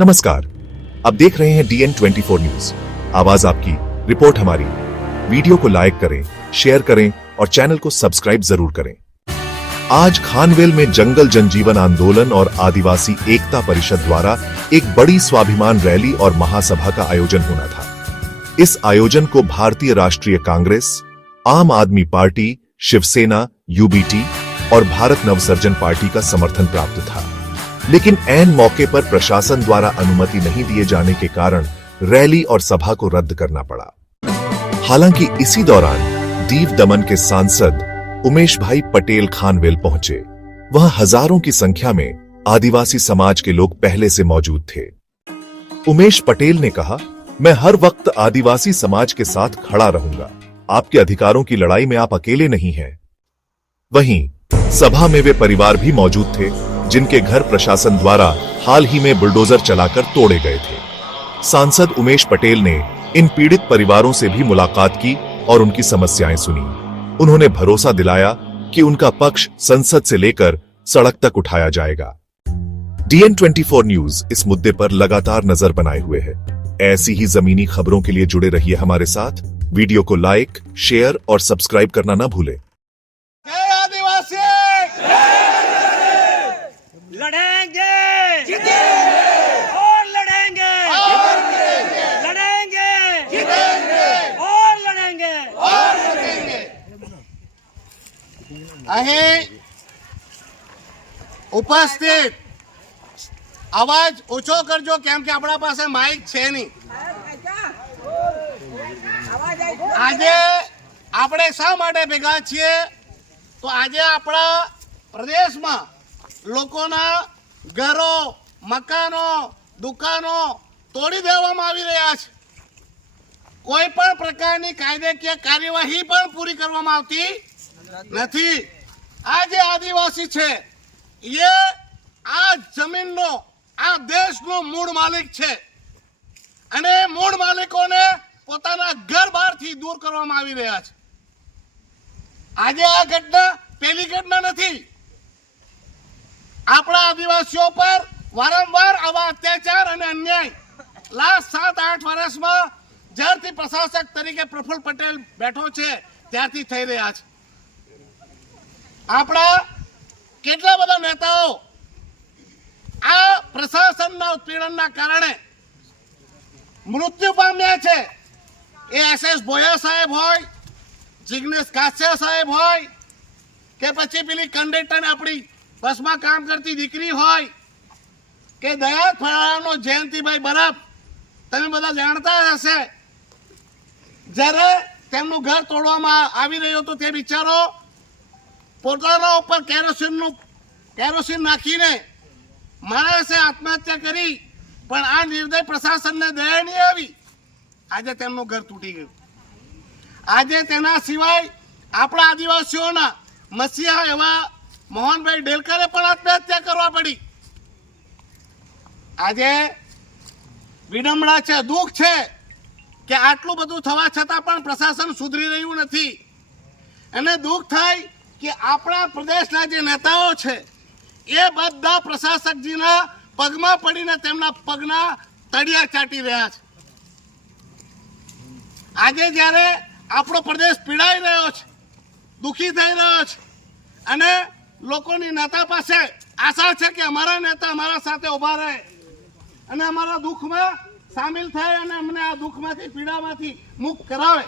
नमस्कार, आप देख रहे हैं DN24 न्यूज। आवाज आपकी, रिपोर्ट हमारी। वीडियो को लाइक करें, शेयर करें और चैनल को सब्सक्राइब जरूर करें। आज खानवेल में जंगल जनजीवन आंदोलन और आदिवासी एकता परिषद द्वारा एक बड़ी स्वाभिमान रैली और महासभा का आयोजन होना था। इस आयोजन को भारतीय राष्ट्रीय कांग्रेस, आम आदमी पार्टी, शिवसेना, UBT और भारत नवसर्जन पार्टी का समर्थन प्राप्त था, लेकिन ऐन मौके पर प्रशासन द्वारा अनुमति नहीं दिए जाने के कारण रैली और सभा को रद्द करना पड़ा। हालांकि इसी दौरान दीव दमन के सांसद उमेश भाई पटेल खानवेल पहुंचे। वहां हजारों की संख्या में आदिवासी समाज के लोग पहले से मौजूद थे। उमेश पटेल ने कहा, मैं हर वक्त आदिवासी समाज के साथ खड़ा रहूंगा। आपके अधिकारों की लड़ाई में आप अकेले नहीं हैं। वहीं सभा में वे परिवार भी मौजूद थे जिनके घर प्रशासन द्वारा हाल ही में बुलडोजर चलाकर तोड़े गए थे। सांसद उमेश पटेल ने इन पीड़ित परिवारों से भी मुलाकात की और उनकी समस्याएं सुनी। उन्होंने भरोसा दिलाया कि उनका पक्ष संसद से लेकर सड़क तक उठाया जाएगा। DN24 न्यूज इस मुद्दे पर लगातार नजर बनाए हुए है। ऐसी ही जमीनी खबरों के लिए जुड़े रहिए हमारे साथ। वीडियो को लाइक, शेयर और सब्सक्राइब करना ना भूलें। लड़ेंगे, जीतेंगे और लड़ेंगे, लड़ेंगे, जीतेंगे और लड़ेंगे। અહીં ઉપસ્થિત અવાજ ઓછો કરજો કેમ કે આપણા પાસે માઇક છે નહીં। આજે આપણે શા માટે ભેગા છીએ તો આજે આપણા પ્રદેશમાં લોકોના ઘરો, મકાનો, દુકાનો તોડી દેવામાં આવી રહ્યા છે। કોઈ પણ પ્રકારની કાયદાકીય કાર્યવાહી પણ પૂરી કરવામાં આવતી નથી। આ જે આદિવાસી છે એ આ જમીનનો, આ દેશનો મૂળ માલિક છે અને મૂળ માલિકોને પોતાના ઘર બહારથી દૂર કરવામાં આવી રહ્યા છે। આજે આ ઘટના પહેલી ઘટના નથી। આપણા આદિવાસીઓ પર વારંવાર આવા અત્યાચાર અને અન્યાય લાસ્ટ 7-8 વર્ષમાં જ્યારથી પ્રશાસક તરીકે પ્રફુલ્લ પટેલ બેઠો છે ત્યારથી થઈ રહ્યા છે। આપણા કેટલા બધા નેતાઓ આ પ્રશાસનના ઉત્પીડનના કારણે મૃત્યુ પામ્યા છે। એ SS ભોયા સાહેબ હોય, જિગ્નેશ કાછિયા સાહેબ હોય કે પછી પેલી કંડક્ટર આપણી બસમાં કામ કરતી દીકરી હોય કે દયા ફળાનો જયંતિભાઈ બરફ, તમે બધા જાણતા હશે। જ્યારે તેમનું ઘર તોડવામાં આવી રહ્યું હતું તે બિચારો પોતાના ઉપર કેરોસીન નાખીને માણસે આત્મહત્યા કરી, પણ આ નિર્દય પ્રશાસનને દયા નહીં આવી। આજે તેમનું ઘર તૂટી ગયું। આજે તેના સિવાય આપણા આદિવાસીઓના મસીહા એવા મોહનભાઈ ડેલકરે પણ આત્મહત્યા કરવા પડી। આજે વિડંબણા છે, દુઃખ છે કે આટલું બધું થવા છતાં પણ પ્રશાસન સુધરી રહ્યું નથી। અને દુઃખ થાય કે આપણા પ્રદેશના જે નેતાઓ છે એ બધા પ્રશાસકજીના પગમાં પડીને તેમના પગના તળિયા ચાટી રહ્યા છે। આજે જ્યારે આપણો પ્રદેશ પીડાઈ રહ્યો છે, દુઃખી થઈ રહ્યો છે અને લોકોની નેતા પાસે આશા છે કે અમારા નેતા અમારા સાથે ઊભા રહે અને અમારા દુઃખમાં સામેલ થાય અને અમને આ દુઃખમાંથી, પીડામાંથી મુક્ત કરાવે।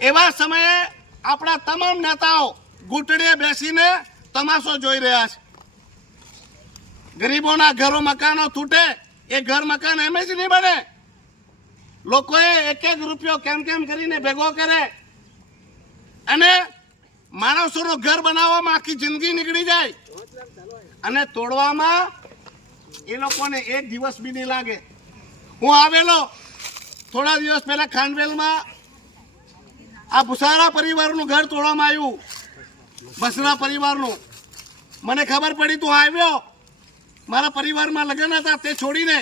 એવા સમયે આપણા તમામ નેતાઓ ઘૂંટડીએ બેસીને તમાશો જોઈ રહ્યા છે। ગરીબોના ઘરો, મકાનો તૂટે, એ ઘર મકાન એમ જ નહીં બને। લોકોએ એક રૂપિયો કેમ કરીને ભેગો કરે અને માણસોનું ઘર બનાવવામાં આખી જિંદગી નીકળી જાય અને તોડવામાં એ લોકોને એક દિવસ બી નહીં લાગે। હું આવેલો થોડા દિવસ પહેલા ખાનવેલમાં, આ ભુસારા પરિવારનું ઘર તોડવામાં આવ્યું, બસરા પરિવારનું। મને ખબર પડી તો આવ્યો, મારા પરિવારમાં લગ્ન હતા તે છોડીને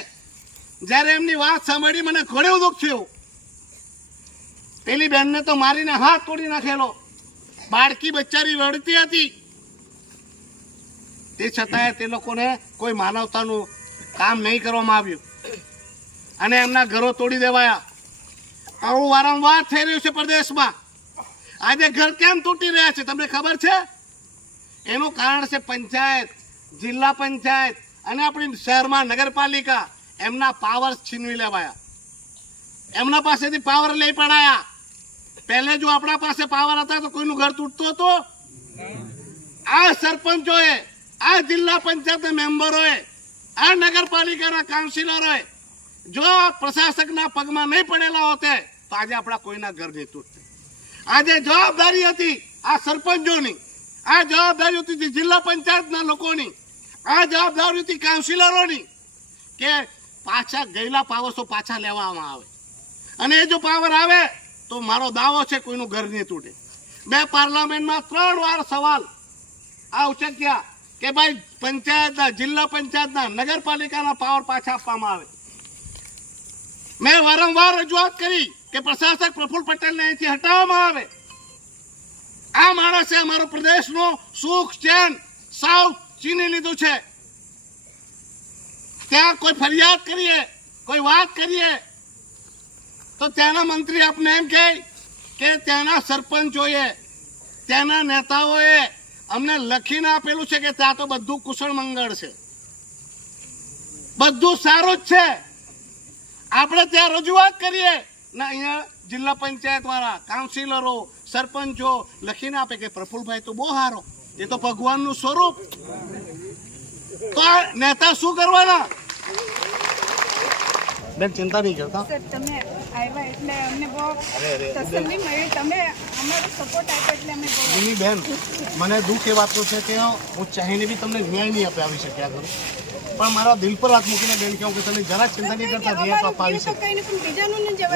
જ્યારે એમની વાત સાંભળી મને ઘણું દુઃખ થયું। પેલી બહેનને તો મારીને હાથ તોડી નાખેલો, બાળકી બચ્ચારી રડતી હતી, તે છતાંય તે લોકોને કોઈ માનવતાનું કામ નહીં કરવામાં આવ્યું અને એમના ઘરો તોડી દેવાયા. આવું વારંવાર થઈ રહ્યું છે પ્રદેશમાં. આજે ઘર કેમ તૂટી રહ્યા છે તમને ખબર છે? એનું કારણ છે પંચાયત, જિલ્લા પંચાયત અને આપણી શહેરમાં નગરપાલિકા. એમના પાવર છીનવી લેવાયા, એમના પાસેથી પાવર લઈ પડાયા. પહેલે જો આપણા પાસે પાવર હતા તો કોઈનું ઘર તૂટતું હતું? આ સરપંચોએ, આ જિલ્લા પંચાયત મેમ્બરોએ, આ નગરપાલિકાના કાઉન્સિલરોએ જો પ્રશાસકના પગમાં નહીં પડેલા હોતે તો આજે આપણા કોઈના ઘર નહીં તૂટતે. આજે જવાબદારી હતી આ સરપંચોની, આ જવાબદારી હતી જિલ્લા પંચાયતના લોકોની, આ જવાબદારી હતી કાઉન્સિલરોની કે પાછા ગયેલા પાવરો પાછા લેવામાં આવે. અને એ જો પાવર આવે તો મારો દાવો છે કોઈનું ઘર નહીં તૂટે. મેં પાર્લામેન્ટમાં 3 વાર સવાલ આ ઉચક્યા કે ભાઈ પંચાયતના, જિલ્લા પંચાયતના, નગરપાલિકાના પાવર પાછા આપવામાં આવે. મેં વારંવાર રજૂઆત કરી કે પ્રશાસક પ્રફુલ્લ પટેલને અહીંથી હટાવવામાં આવે. આ માણસે અમારો પ્રદેશનો સુખ ચેન સાવ છીની લીધું છે. ત્યાં કોઈ ફરિયાદ કરીએ, કોઈ વાત કરીએ તો ત્યાંના મંત્રી આપને એમ કહે કે ત્યાંના સરપંચોએ, ત્યાંના નેતાઓએ અમને લખીને આપેલું છે કે ત્યાં તો બધું કુશળ મંગળ છે, બધું સારું જ છે. આપણે ત્યાં રજૂઆત કરીએ ને અહીંયા જિલ્લા પંચાયત વાળા, કાઉન્સિલરો, સરપંચો લખીને આપે કે પ્રફુલ્લભાઈ તો બહુ સારો, એ તો ભગવાનનું સ્વરૂપ. તો આ નેતા શું કરવાના? બેન ચિંતા નહીં કરતા. સર, તમે આવ્યા એટલે અમને બહુ તસલ્લી મળી. તમે અમારો સપોર્ટ આપ્યો એટલે અમે બહુ. દિલ્હી બેન, મને દુઃખ એ વાતનું છે કે હું ચાહીને બી તમને ન્યાય નહીં અપાવી શક્યા કરું, પણ મારા દિલ પર હાથ મૂકીને બેન કહું કે તમે જરા ચિંતા નહીં કરતા, ન્યાય તો અપાવી શકે.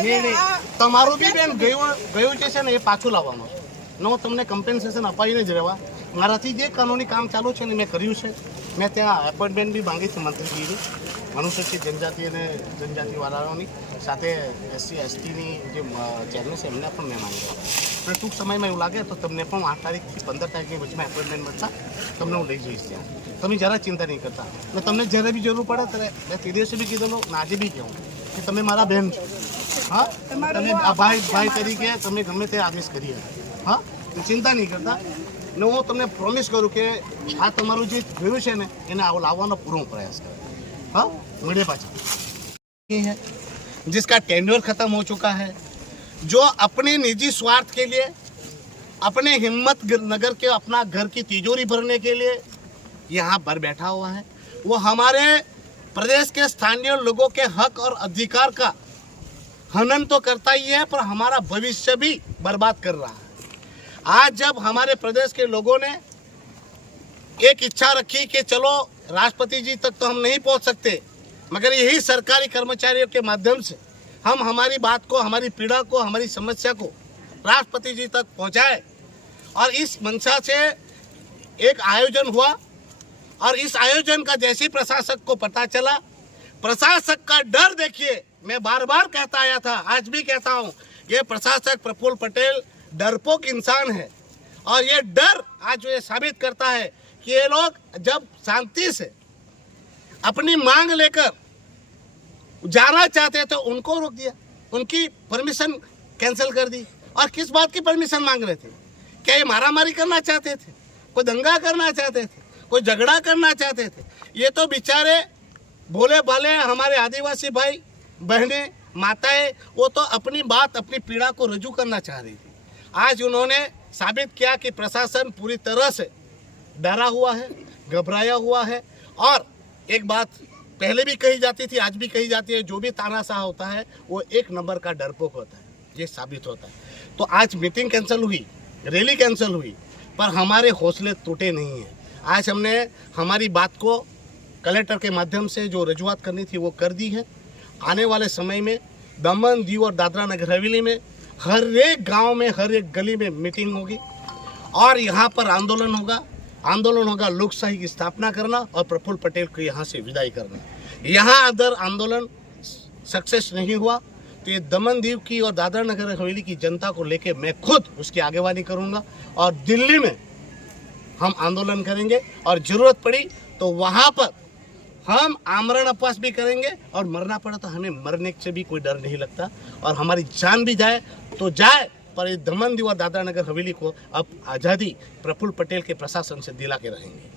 નહીં, તમારું બી બેન ગયું જે છે ને એ પાછું લાવવાનું છે. હું તમને કમ્પેન્સેશન અપાવીને જ રહેવા. મારાથી જે કાનૂની કામ ચાલુ છે ને મેં કર્યું છે. મેં ત્યાં એપોઇન્ટમેન્ટ બી માંગી છે મંત્રીશ્રીની, અનુસૂચિત જનજાતિ અને જનજાતિવાળાઓની સાથે SC STની જે ચેરમેન છે એમને પણ મેં માંગ્યા. અને ટૂંક સમયમાં એવું લાગે તો તમને પણ 8 તારીખથી 15 તારીખની વચમાં એપોઇન્ટમેન્ટ મળતા તમને હું લઈ જઈશ ત્યાં. તમે જરા ચિંતા નહીં કરતા. અને તમને જ્યારે બી જરૂર પડે ત્યારે મેં તે દિવસે બી કીધેલું, આજે બી કહું કે તમે મારા બહેન છો. હા, તમે ભાઈ તરીકે તમે ગમે તે આદેશ કરીએ. હા, ચિંતા નહીં કરતા. ને હું તમને પ્રોમિસ કરું કે આ તમારું જે જોયું છે ને એને લાવવાનો પૂરો પ્રયાસ કરો. हाँ मिले पाचा ये है जिसका टेन्योर खत्म हो चुका है, जो अपने निजी स्वार्थ के लिए, अपने हिम्मत नगर के अपना घर की तिजोरी भरने के लिए यहाँ पर बैठा हुआ है, वो हमारे प्रदेश के स्थानीय लोगों के हक और अधिकार का हनन तो करता ही है, पर हमारा भविष्य भी बर्बाद कर रहा है. आज जब हमारे प्रदेश के लोगों ने एक इच्छा रखी कि चलो राष्ट्रपति जी तक तो हम नहीं पहुंच सकते, मगर यही सरकारी कर्मचारियों के माध्यम से हम हमारी बात को, हमारी पीड़ा को, हमारी समस्या को राष्ट्रपति जी तक पहुंचाए. और इस मंशा से एक आयोजन हुआ, और इस आयोजन का जैसे प्रशासक को पता चला, प्रशासक का डर देखिए. मैं बार बार कहता आया था, आज भी कहता हूँ, ये प्रशासक प्रफुल्ल पटेल डरपोक इंसान है. और ये डर आज ये साबित करता है कि ये लोग जब शांति से अपनी मांग लेकर जाना चाहते तो उनको रोक दिया, उनकी परमिशन कैंसिल कर दी. और किस बात की परमिशन मांग रहे थे? क्या ये मारामारी करना चाहते थे? कोई दंगा करना चाहते थे? कोई झगड़ा करना चाहते थे? ये तो बेचारे भोले भाले हमारे आदिवासी भाई बहनें, माताएं, वो तो अपनी बात, अपनी पीड़ा को रजू करना चाह रही थी. आज उन्होंने साबित किया कि प्रशासन पूरी तरह से डरा हुआ है, घबराया हुआ है. और एक बात पहले भी कही जाती थी, आज भी कही जाती है, जो भी तानाशाह होता है वो एक नंबर का डरपोक होता है, ये साबित होता है. तो आज मीटिंग कैंसिल हुई, रैली कैंसिल हुई, पर हमारे हौसले टूटे नहीं हैं. आज हमने हमारी बात को कलेक्टर के माध्यम से जो रजूआत करनी थी वो कर दी है. आने वाले समय में दमन, दीव और दादरा नगर हवेली में हर एक गांव में, हर एक गली में मीटिंग होगी और यहाँ पर आंदोलन होगा. आंदोलन होगा लोकशाही की स्थापना करना और प्रफुल्ल पटेल को यहाँ से विदाई करना. यहाँ अगर आंदोलन सक्सेस नहीं हुआ तो ये दमन, दीव की और दादरा नगर हवेली की जनता को लेके मैं खुद उसकी आगेवानी करूँगा और दिल्ली में हम आंदोलन करेंगे. और ज़रूरत पड़ी तो वहाँ पर हम आमरण उपवास भी करेंगे और मरना पड़ा तो हमें मरने से भी कोई डर नहीं लगता, और हमारी जान भी जाए तो जाए, पर इस दमन दीवा दादरा नगर हवेली को अब आज़ादी प्रफुल्ल पटेल के प्रशासन से दिला के रहेंगे।